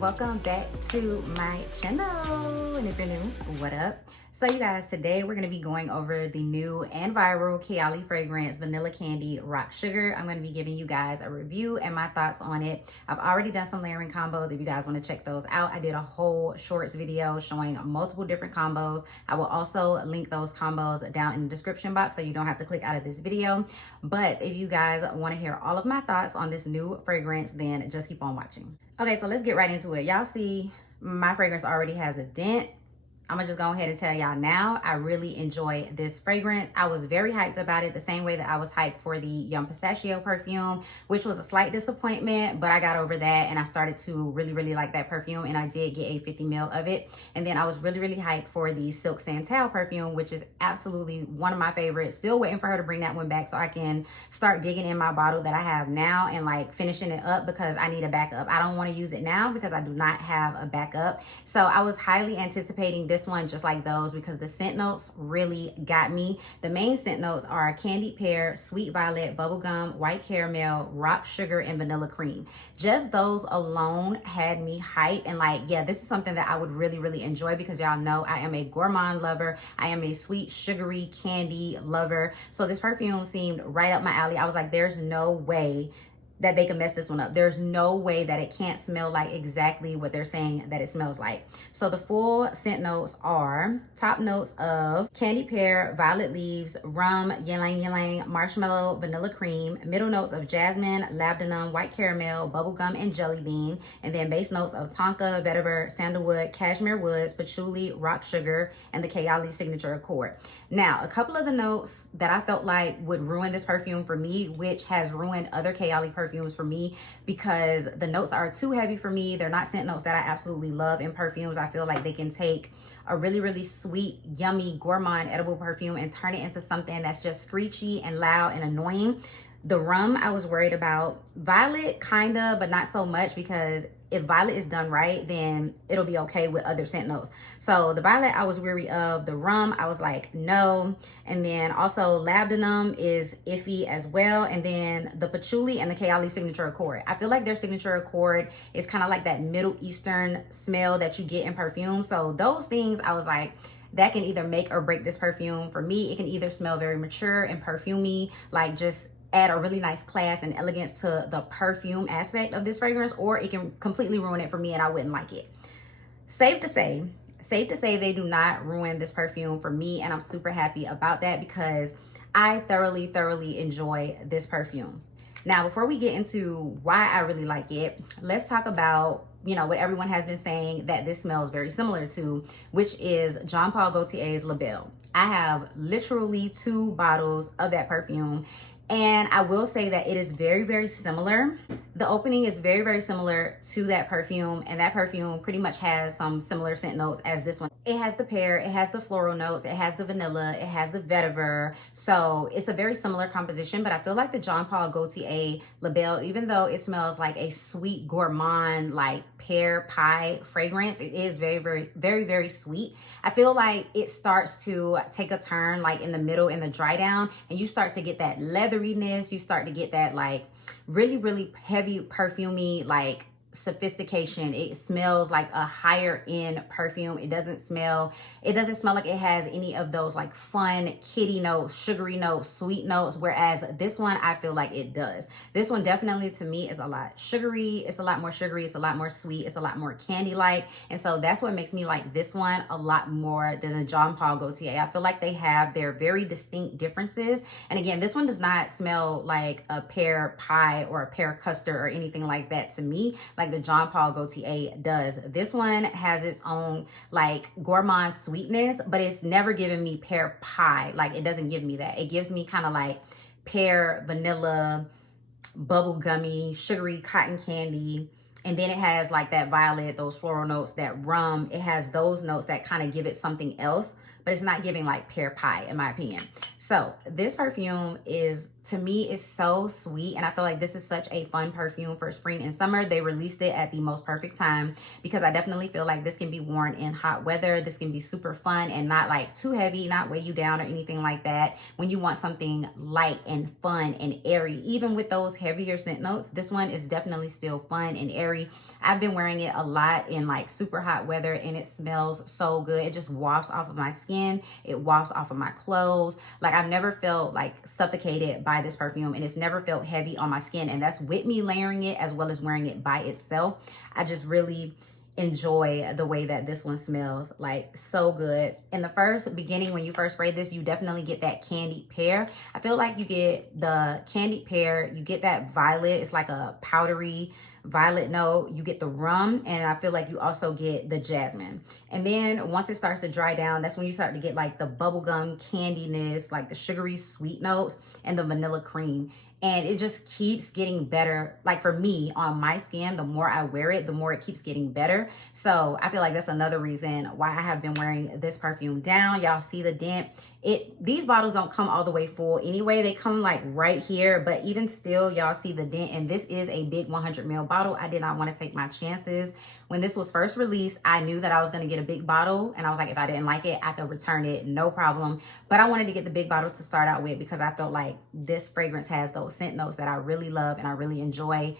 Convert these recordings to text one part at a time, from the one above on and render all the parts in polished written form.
welcome back to my channel. And if you're new, what up? So you guys, today we're going to be going over the new and viral Kayali fragrance Vanilla Candy Rock Sugar. I'm going to be giving you guys a review and my thoughts on it. I've already done some layering combos. If you guys want to check those out, I did a whole shorts video showing multiple different combos. I will also link those combos down in the description box so you don't have to click out of this video. But if you guys want to hear all of my thoughts on this new fragrance, then just keep on watching. Okay, so let's get right into it. Y'all see my fragrance already has a dent. I'm gonna just go ahead and tell y'all now, I really enjoy this fragrance. I was very hyped about it the same way that I was hyped for the Yum Pistachio perfume, which was a slight disappointment, but I got over that and I started to really like that perfume, and I did get a 50 ml of it. And then I was really hyped for the Silk Santal perfume, which is absolutely one of my favorites. Still waiting for her to bring that one back so I can start digging in my bottle that I have now and like finishing it up because I need a backup. I don't want to use it now because I do not have a backup. So I was highly anticipating this one just like those because the scent notes really got me. The main scent notes are candied pear, sweet violet, bubblegum, white caramel, rock sugar, and vanilla cream. Just those alone had me hyped, and like, yeah, this is something that I would really enjoy because y'all know I am a gourmand lover. I am a sweet sugary candy lover. So this perfume seemed right up my alley. I was like, there's no way that they can mess this one up. There's no way that it can't smell like exactly what they're saying that it smells like. So the full scent notes are top notes of candy pear, violet leaves, rum, ylang ylang, marshmallow, vanilla cream, middle notes of jasmine, labdanum, white caramel, bubblegum, and jelly bean, and then base notes of tonka, vetiver, sandalwood, cashmere woods, patchouli, rock sugar, and the Kayali signature accord. Now, a couple of the notes that I felt like would ruin this perfume for me, which has ruined other Kayali perfumes for me because the notes are too heavy for me. They're not scent notes that I absolutely love in perfumes. I feel like they can take a really sweet, yummy, gourmand, edible perfume and turn it into something that's just screechy and loud and annoying. The rum, I was worried about. Violet, kinda, but not so much because if violet is done right, then it'll be okay with other scent notes. So the violet, I was weary of. The rum, I was like, no. And then also labdanum is iffy as well. And then the patchouli and the Kayali signature accord. I feel like their signature accord is kind of like that Middle Eastern smell that you get in perfume. So those things, I was like, that can either make or break this perfume for me. It can either smell very mature and perfumey, like just add a really nice class and elegance to the perfume aspect of this fragrance, or it can completely ruin it for me and I wouldn't like it. Safe to say they do not ruin this perfume for me, and I'm super happy about that because I thoroughly enjoy this perfume. Now, before we get into why I really like it, let's talk about, you know, what everyone has been saying that this smells very similar to, which is Jean Paul Gaultier's La Belle. I have literally 2 bottles of that perfume, and I will say that it is very similar. The opening is very similar to that perfume, and that perfume pretty much has some similar scent notes as this one. It has the pear, it has the floral notes, it has the vanilla, it has the vetiver. So it's a very similar composition, but I feel like the Jean Paul Gaultier La Belle, even though it smells like a sweet gourmand, like pear pie fragrance, it is very sweet. I feel like it starts to take a turn like in the middle, in the dry down, and you start to get that leatheriness. You start to get that like really heavy perfumey like sophistication. It smells like a higher end perfume. It doesn't smell like it has any of those like fun kitty notes, sugary notes, sweet notes, whereas this one I feel like it does. This one definitely to me is a lot sugary. It's a lot more sugary, it's a lot more sweet, it's a lot more candy like, and so that's what makes me like this one a lot more than the Jean Paul Gaultier. I feel like they have their very distinct differences, and again, this one does not smell like a pear pie or a pear custard or anything like that to me like the Jean Paul Gaultier does. This one has its own like gourmand sweetness, but it's never given me pear pie. Like it doesn't give me that. It gives me kind of like pear, vanilla, bubblegummy, sugary cotton candy. And then it has like that violet, those floral notes, that rum. It has those notes that kind of give it something else, but it's not giving like pear pie in my opinion. So this perfume is to me is so sweet, and I feel like this is such a fun perfume for spring and summer. They released it at the most perfect time because I definitely feel like this can be worn in hot weather. This can be super fun and not like too heavy, not weigh you down or anything like that. When you want something light and fun and airy, even with those heavier scent notes, this one is definitely still fun and airy. I've been wearing it a lot in like super hot weather, and it smells so good. It just wafts off of my skin. It wafts off of my clothes. Like, I've never felt like suffocated by this perfume, and it's never felt heavy on my skin, and that's with me layering it as well as wearing it by itself. I just really enjoy the way that this one smells, like so good. In the first beginning, when you first spray this, you definitely get that Candied Pear. I feel like you get the Candied Pear, you get that violet, it's like a powdery violet note, you get the rum, and I feel like you also get the jasmine. And then once it starts to dry down, that's when you start to get like the bubblegum candiness, like the sugary sweet notes, and the vanilla cream. And it just keeps getting better. Like, for me, on my skin, the more I wear it, the more it keeps getting better. So I feel like that's another reason why I have been wearing this perfume down. Y'all see the dent. These bottles don't come all the way full anyway. They come like right here, but even still, y'all see the dent. And this is a big 100 ml bottle. I did not want to take my chances. When this was first released, I knew that I was going to get a big bottle, and I was like, if I didn't like it, I could return it, no problem. But I wanted to get the big bottle to start out with because I felt like this fragrance has those scent notes that I really love and I really enjoy.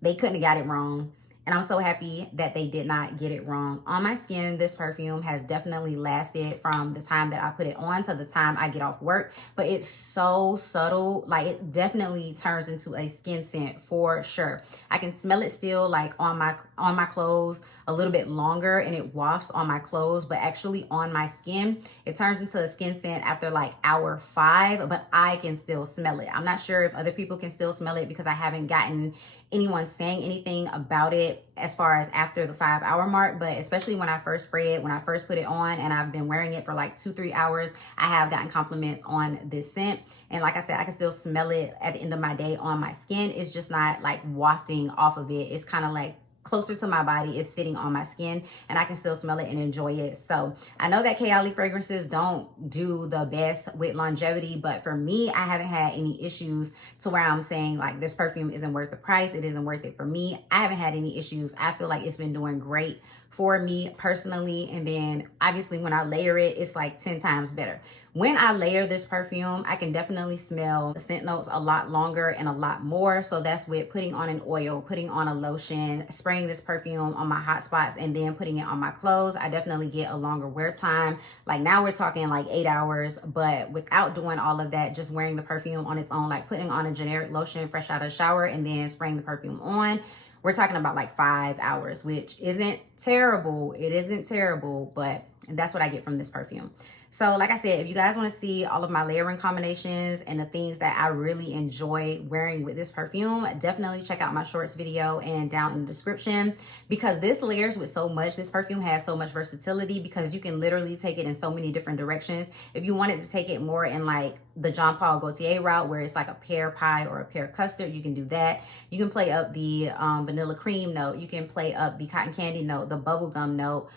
They couldn't have got it wrong. And I'm so happy that they did not get it wrong. On my skin, this perfume has definitely lasted from the time that I put it on to the time I get off work. But it's so subtle. Like, it definitely turns into a skin scent for sure. I can smell it still like on my clothes a little bit longer, and it wafts on my clothes, but actually on my skin, it turns into a skin scent after like hour 5, but I can still smell it. I'm not sure if other people can still smell it because I haven't gotten anyone saying anything about it as far as after the 5-hour mark, but especially when I first spray it, when I first put it on, and I've been wearing it for like 2-3 hours, I have gotten compliments on this scent. And like I said, I can still smell it at the end of my day on my skin. It's just not like wafting off of it. It's kind of like closer to my body, is sitting on my skin, and I can still smell it and enjoy it. So I know that Kayali fragrances don't do the best with longevity, but for me, I haven't had any issues to where I'm saying like this perfume isn't worth the price, it isn't worth it for me. I haven't had any issues. I feel like it's been doing great for me personally. And then obviously when I layer it, it's like 10 times better. When I layer this perfume, I can definitely smell the scent notes a lot longer and a lot more. So that's with putting on an oil, putting on a lotion, spraying this perfume on my hot spots, and then putting it on my clothes. I definitely get a longer wear time. Like, now we're talking like 8 hours, but without doing all of that, just wearing the perfume on its own, like putting on a generic lotion fresh out of the shower and then spraying the perfume on, we're talking about like 5 hours, which isn't terrible. It isn't terrible, but that's what I get from this perfume. So like I said, if you guys want to see all of my layering combinations and the things that I really enjoy wearing with this perfume, definitely check out my shorts video and down in the description, because this layers with so much. This perfume has so much versatility because you can literally take it in so many different directions. If you wanted to take it more in like the Jean Paul Gaultier route, where it's like a pear pie or a pear custard, you can do that. You can play up the vanilla cream note. You can play up the cotton candy note, the bubblegum note.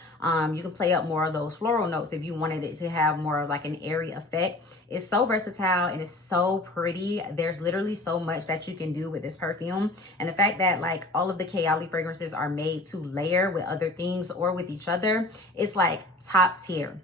You can play up more of those floral notes if you wanted it to have more of like an airy effect. It's so versatile and it's so pretty. There's literally so much that you can do with this perfume. And the fact that like all of the Kayali fragrances are made to layer with other things or with each other, it's like top tier.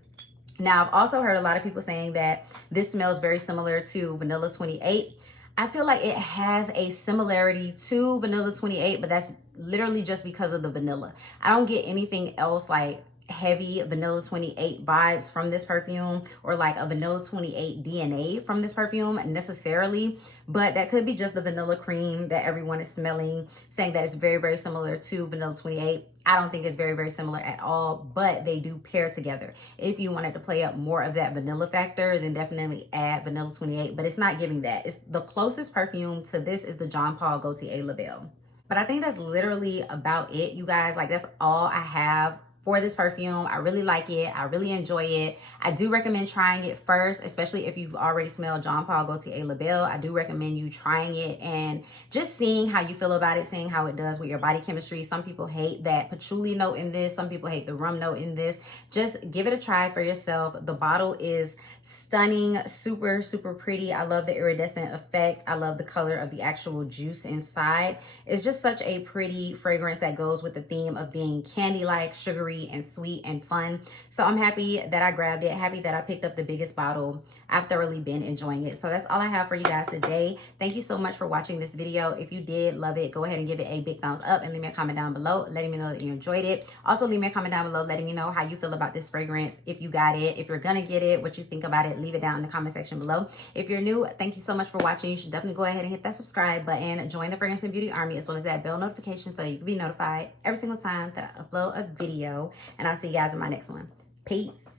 Now, I've also heard a lot of people saying that this smells very similar to Vanilla 28. I feel like it has a similarity to Vanilla 28, but that's literally just because of the vanilla. I don't get anything else like heavy Vanilla 28 vibes from this perfume, or like a Vanilla 28 DNA from this perfume necessarily, but that could be just the vanilla cream that everyone is smelling, saying that it's very, very similar to Vanilla 28. I don't think it's very, very similar at all, but they do pair together. If you wanted to play up more of that vanilla factor, then definitely add Vanilla 28, but it's not giving that. It's the closest perfume to this is the Jean Paul Gaultier Label. But I think that's literally about it, you guys. Like, that's all I have for this perfume. I really like it. I really enjoy it. I do recommend trying it first, especially if you've already smelled Jean Paul Gaultier Label. I do recommend you trying it and just seeing how you feel about it, seeing how it does with your body chemistry. Some people hate that patchouli note in this. Some people hate the rum note in this. Just give it a try for yourself. The bottle is Stunning, super, super pretty. I love the iridescent effect. I love the color of the actual juice inside. It's just such a pretty fragrance that goes with the theme of being candy-like, sugary, and sweet and fun. So I'm happy that I grabbed it, happy that I picked up the biggest bottle. I've thoroughly been enjoying it. So that's all I have for you guys today. Thank you so much for watching this video. If you did love it, go ahead and give it a big thumbs up and leave me a comment down below letting me know that you enjoyed it. Also, leave me a comment down below letting me know how you feel about this fragrance. If you got it, if you're gonna get it, what you think about it, leave it down in the comment section below. If you're new, thank you so much for watching. You should definitely go ahead and hit that subscribe button, join the Fragrance and Beauty Army, as well as that bell notification so you can be notified every single time that I upload a video. And I'll see you guys in my next one. Peace.